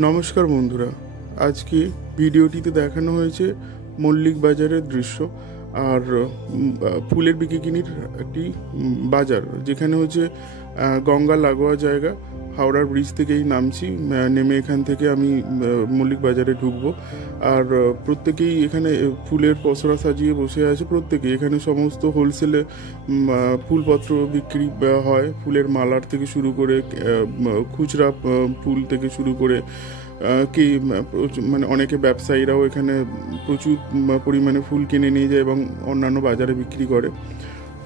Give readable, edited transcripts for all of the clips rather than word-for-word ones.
নমস্কার বন্ধুরা, আজকে ভিডিওটিতে দেখানো হয়েছে মল্লিক বাজারের দৃশ্য। আর ফুলের বিকিকিনির একটি বাজার, যেখানে হচ্ছে গঙ্গা লাগোয়া জায়গা। হাওড়ার ব্রিজ থেকেই নামছি, নেমে এখান থেকে আমি মল্লিক বাজারে ঢুকবো। আর প্রত্যেকেই এখানে ফুলের পসরা সাজিয়ে বসে আছে। প্রত্যেকেই এখানে সমস্ত হোলসেলে ফুলপত্র বিক্রি হয়, ফুলের মালার থেকে শুরু করে খুচরা ফুল থেকে শুরু করে কি মানে অনেকে ব্যবসায়ীরাও এখানে প্রচুর পরিমাণে ফুল কিনে নিয়ে যায় এবং অন্যান্য বাজারে বিক্রি করে।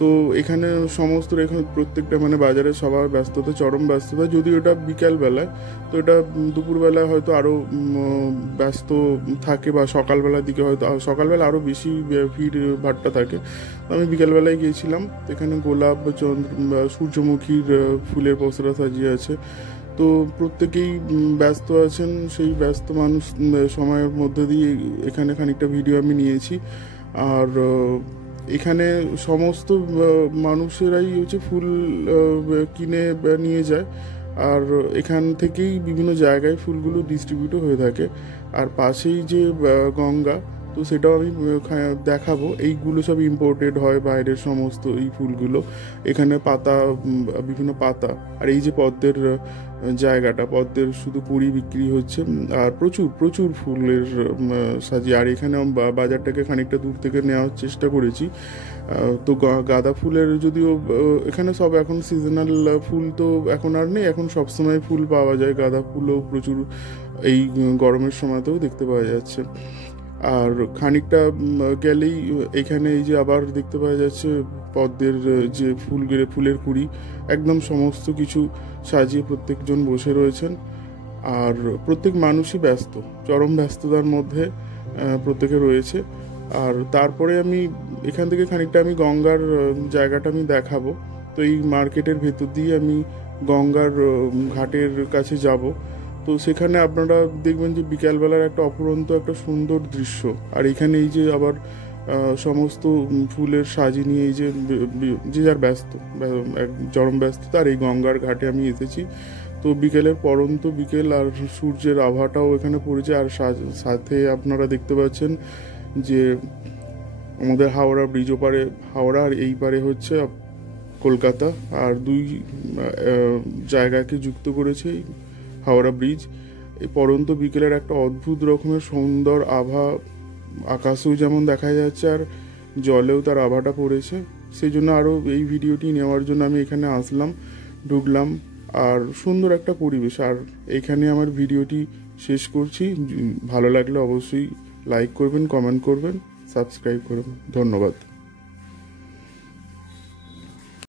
তো এখানে সমস্ত এখানে প্রত্যেকটা মানে বাজারে সবার ব্যস্ততা, চরম ব্যস্ততা। যদিও এটা বিকালবেলায়, তো এটা দুপুরবেলায় হয়তো আরও ব্যস্ত থাকে, বা সকালবেলার দিকে হয়তো সকালবেলা আরও বেশি ভিড় ভাট্টা থাকে। আমি বিকালবেলায় গিয়েছিলাম, এখানে গোলাপ, সূর্যমুখীর ফুলের পসরা সাজিয়ে আছে। তো প্রত্যেকেই ব্যস্ত আছেন, সেই ব্যস্ত মানুষ সময়ের মধ্যে দিয়ে এখানে খানিকটা ভিডিও আমি নিয়েছি। আর এখানে সমস্ত মানুষেরাই হচ্ছে ফুল কিনে নিয়ে যায়, আর এখান থেকেই বিভিন্ন জায়গায় ফুলগুলো ডিস্ট্রিবিউটও হয়ে থাকে। আর পাশেই যে গঙ্গা, তো সেটাও আমি দেখাবো। এইগুলো সব ইম্পোর্টেড হয় বাইরের সমস্ত এই ফুলগুলো। এখানে পাতা, বিভিন্ন পাতা, আর এই যে পদ্মের জায়গাটা, পদ্মের শুধু কুড়ি বিক্রি হচ্ছে। আর প্রচুর প্রচুর ফুলের সাজিয়ে। আর এখানে বাজারটাকে খানিকটা দূর থেকে নেওয়ার চেষ্টা করেছি। তো গাঁদা ফুলের, যদিও এখানে সব এখন সিজনাল ফুল তো এখন আর নেই, এখন সবসময় ফুল পাওয়া যায়। গাঁদা ফুলও প্রচুর এই গরমের সময়তেও দেখতে পাওয়া যাচ্ছে। আর খানিকটা গেলেই এখানে এই যে আবার দেখতে পাওয়া যাচ্ছে পদ্মের যে ফুলের কুড়ি, একদম সমস্ত কিছু সাজিয়ে প্রত্যেকজন বসে রয়েছেন। আর প্রত্যেক মানুষই ব্যস্ত, চরম ব্যস্ততার মধ্যে প্রত্যেকে রয়েছে। আর তারপরে আমি এখান থেকে খানিকটা আমি গঙ্গার জায়গাটা আমি দেখাবো। তো এই মার্কেটের ভেতর দিয়ে আমি গঙ্গার ঘাটের কাছে যাব। তো সেখানে আপনারা দেখবেন যে বিকালবেলার একটা অপরন্ত একটা সুন্দর দৃশ্য। আর এখানে এই যে আবার সমস্ত ফুলের সাজি নিয়ে এই যে যে যার ব্যস্ত, চরম ব্যস্ততা। আর এই গঙ্গার ঘাটে আমি এসেছি। তো বিকেলের পরন্ত বিকেল, আর সূর্যের আভাটাও এখানে পড়েছে। আর সাথে আপনারা দেখতে পাচ্ছেন যে আমাদের হাওড়া ব্রিজ ওপারে হাওড়া, আর এই পারে হচ্ছে কলকাতা। আর দুই জায়গাকে যুক্ত করেছে হাওড়া ব্রিজ। এই পরন্ত বিকেলের একটা অদ্ভুত রকমের সুন্দর আভা, আকাশেও যেমন দেখা যাচ্ছে আর জলেও তার আভাটা পড়েছে। সেই জন্য আরও এই ভিডিওটি নেওয়ার জন্য আমি এখানে আসলাম, ঢুকলাম। আর সুন্দর একটা পরিবেশ। আর এখানে আমার ভিডিওটি শেষ করছি। ভালো লাগলে অবশ্যই লাইক করবেন, কমেন্ট করবেন, সাবস্ক্রাইব করবেন। ধন্যবাদ।